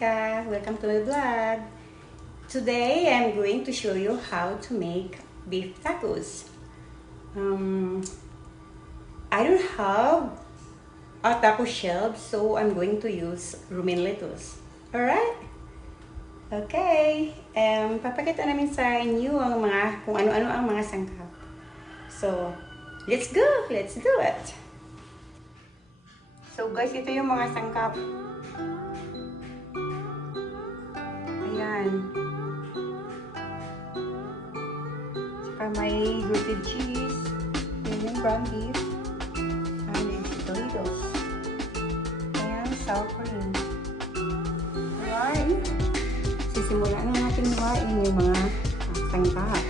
Jessica. Welcome to my vlog. Today I'm going to show you how to make beef tacos. I don't have a taco shelf, so I'm going to use romaine lettuce. Alright? Okay. Papakita namin sa inyo ang kung ano-ano ang mga sangkap. So, let's go! Let's do it! So guys, ito yung mga sangkap. Ayan. Saka may grated cheese. Yan yung ground beef. And potatoes. Ayan, sour cream. Alright. Sisimulan na natin hiwain yung mga sangkap.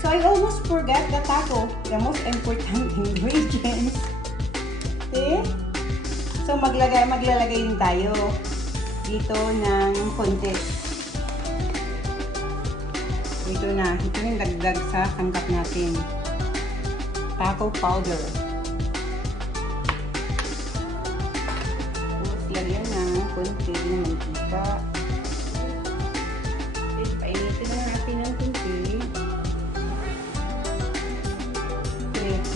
So I almost forgot the taco, the most important ingredients. Okay? So maglalagay din tayo dito ng konti. Ito yung dagdag sa sangkap natin. Taco powder. Tapos lagyan ng konti ng mantika. Then painitin na natin ng konti.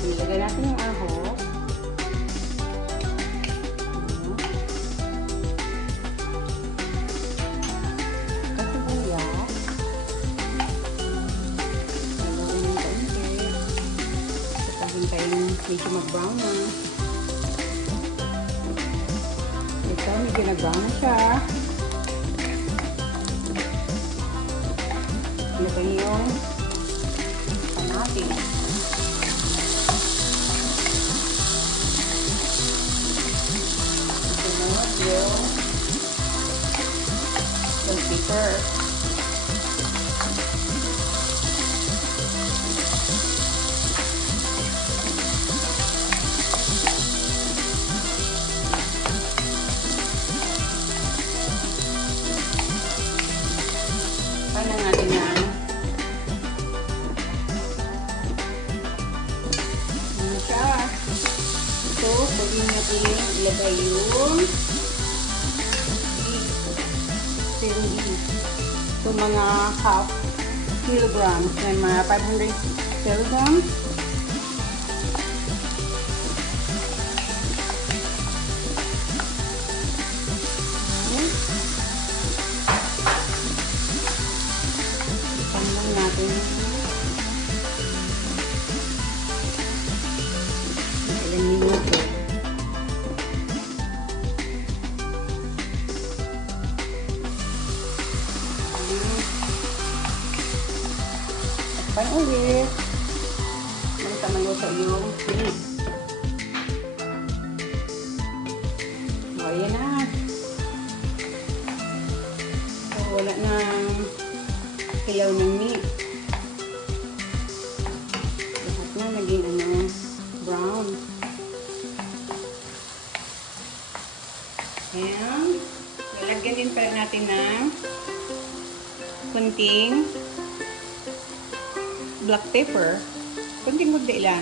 Ilagay natin yung ahos. Kasibuyas. Ilagay ng konti. Tapos tayo medyo mag-brown na. Ito, medyo nag-brown na siya. Ilagay yung panatin. Yung pepper. Paano natin yan? Ano siya? Ito, pwede natin ilagay yung so mga half kilograms na mga 500 kilograms. Panglang natin ilang minuto. Pan ulit. Manita maluto yung meat. O, ayan na. So, wala nang hilaw ng meat. Lahat na naging brown. Ayan. Lalagyan din pala natin ng kunting black pepper. Kunting-kunti lang.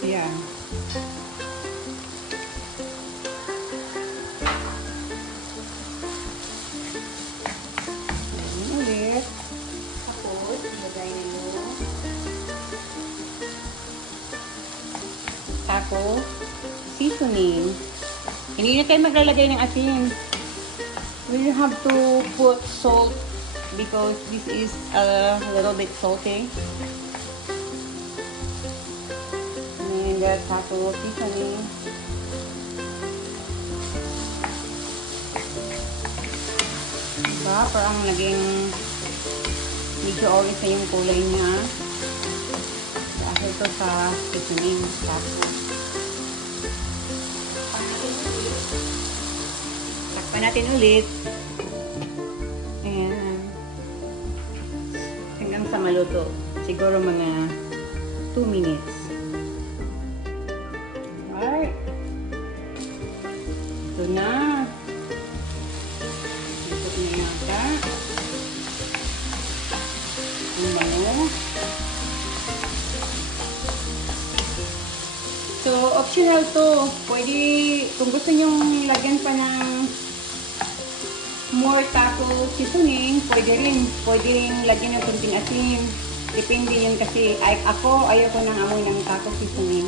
Ayan. Ayan ulit. Tapos, ilagay na yung taco seasoning. Hindi na tayo maglalagay ng asin. We will have to put salt because this is a little bit salty. And the taco seasoning. Diba? Parang naging medyo orange na yung kulay niya. Dahil ito sa seasoning taco. Takpan natin ulit. Ayan. Hanggang sa maluto. Siguro mga 2 minutes. Alright. Ito na. Ito na yata. Ang bango. optional to. Pwede, kung gusto nyong lagyan pa ng more taco seasoning, pwede rin. Pwede rin lagyan ng kunting asin. Depende yun kasi ako ayoko nang amoy ng taco seasoning.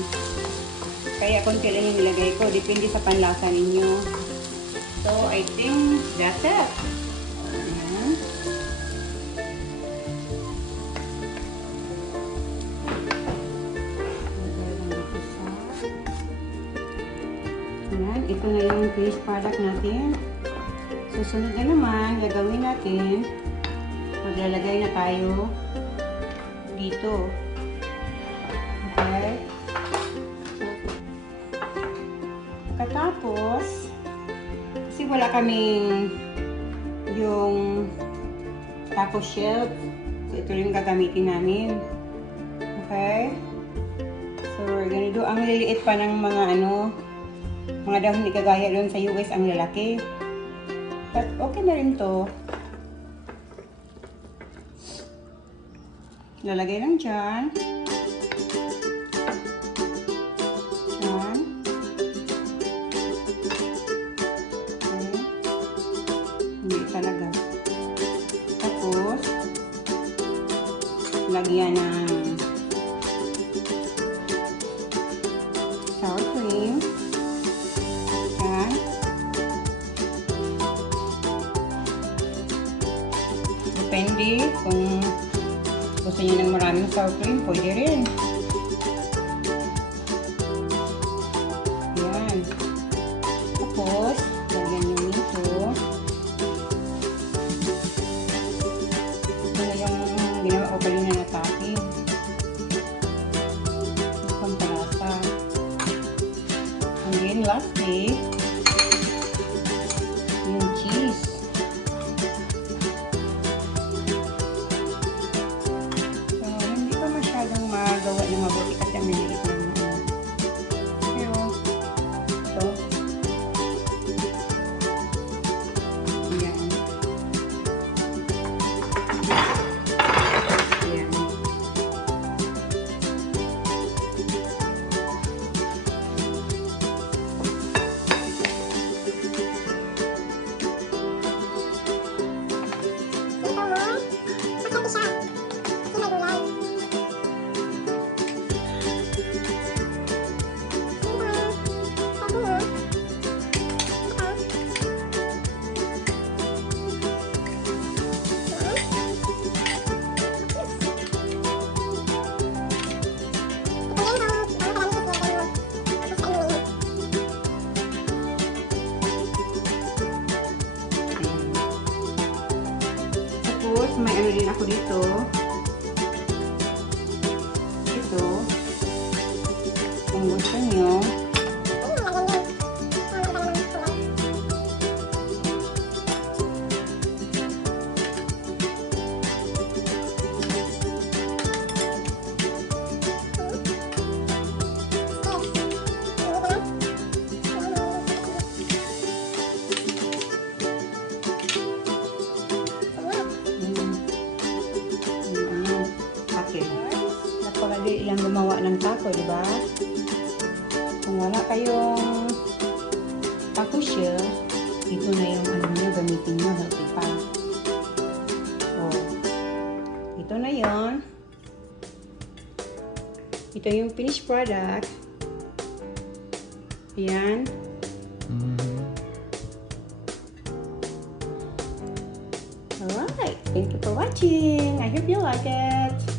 Kaya konti lang yung nilagay ko. Depende sa panlasa ninyo. So, I think that's it. Ayan. Ayan. Ito na yung finished product natin. Susunod na naman, gagawin natin, maglalagay na tayo dito. Okay? Katapos, kasi wala kaming yung taco shell. So, ito rin gagamitin namin. Okay? So, we're gonna do, ang liliit pa ng mga mga dahon ni kagaya doon sa US, ang lalaki. But okay na rin to. Lalagay lang dyan. Dyan. Okay. Hindi talaga. Tapos, lagyan ng sour cream. Yan. Depende kung gusto niyo ng maraming sour cream, pwede rin. Ayan. Tapos, lagyan niyo nito. Ito na yung ginawa ko kanina na topping. Pampalasa. And then, lastly, yung cheese. Magawa ng mabuti kasi ang liliit ng pero ito ayan ayan Tapos, may ano din ako dito. Ito. Kung gusto nyo. Napakali ilang gumawa ng taco, di ba? Kung wala kayong taco shell, ito na yung nyo, gamitin nyo, healthy pa. So, ito na yon. Ito yung finished product. Ayan. Alright, thank you for watching. I hope you like it.